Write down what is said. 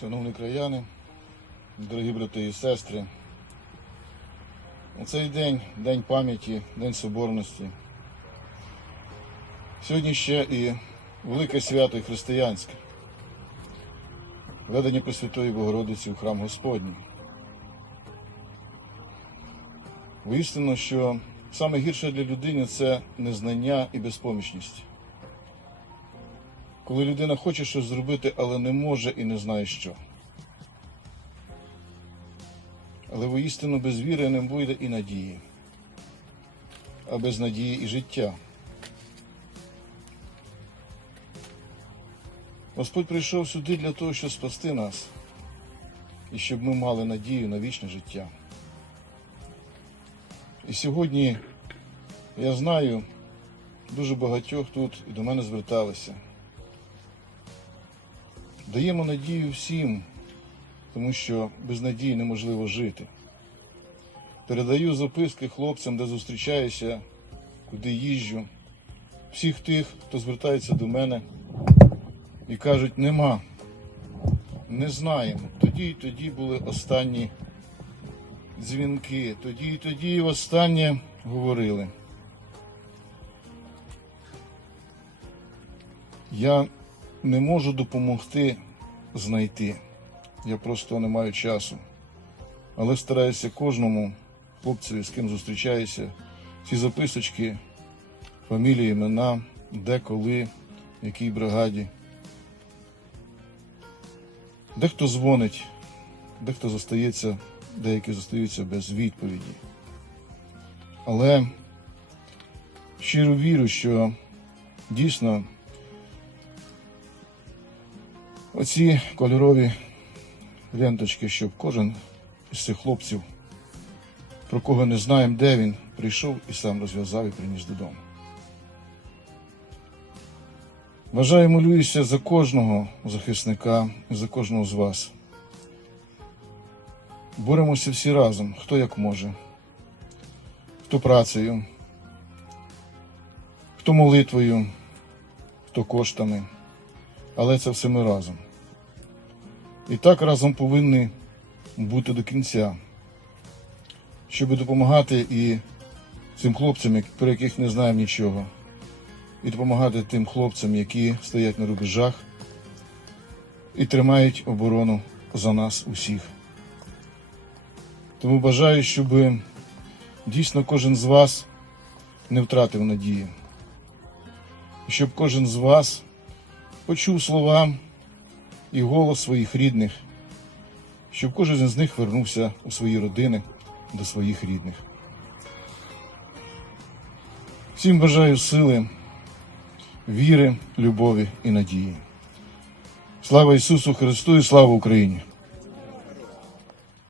Шановні краяни, дорогі брати і сестри, у цей день, День пам'яті, День Соборності. Сьогодні ще і велике свято і християнське. Ведення Пресвятої Богородиці у храм Господній. Виістину, що саме гірше для людини це незнання і безпомічність. Коли людина хоче щось зробити, але не може і не знає що. Але воістину без віри не буде і надії, а без надії і життя. Господь прийшов сюди для того, щоб спасти нас і щоб ми мали надію на вічне життя. І сьогодні я знаю дуже багатьох тут і до мене зверталися. Даємо надію всім, тому що без надії неможливо жити. Передаю записки хлопцям, де зустрічаюся, куди їжджу, всіх тих, хто звертається до мене і кажуть, нема, не знаємо. Тоді і тоді були останні дзвінки, тоді і тоді останнє говорили. Я не можу допомогти знайти. Я просто не маю часу. Але стараюся кожному хлопцеві, з ким зустрічаюся, ці записочки, фамілії, імена, де, коли, в якій бригаді. Дехто дзвонить, дехто зостається, деякі зостаються без відповіді. Але щиро вірю, що дійсно Оці кольорові ленточки, щоб кожен із цих хлопців, про кого не знаємо, де він, прийшов і сам розв'язав і приніс додому. Бажаю молююся за кожного захисника і за кожного з вас. Боремося всі разом, хто як може, хто працею, хто молитвою, хто коштами, але це все ми разом. І так разом повинні бути до кінця, щоб допомагати і цим хлопцям, про яких не знаємо нічого, і допомагати тим хлопцям, які стоять на рубежах і тримають оборону за нас усіх. Тому бажаю, щоб дійсно кожен з вас не втратив надії, щоб кожен з вас почув слова і голос своїх рідних, щоб кожен з них вернувся у свої родини до своїх рідних. Всім бажаю сили, віри, любові і надії. Слава Ісусу Христу і слава Україні!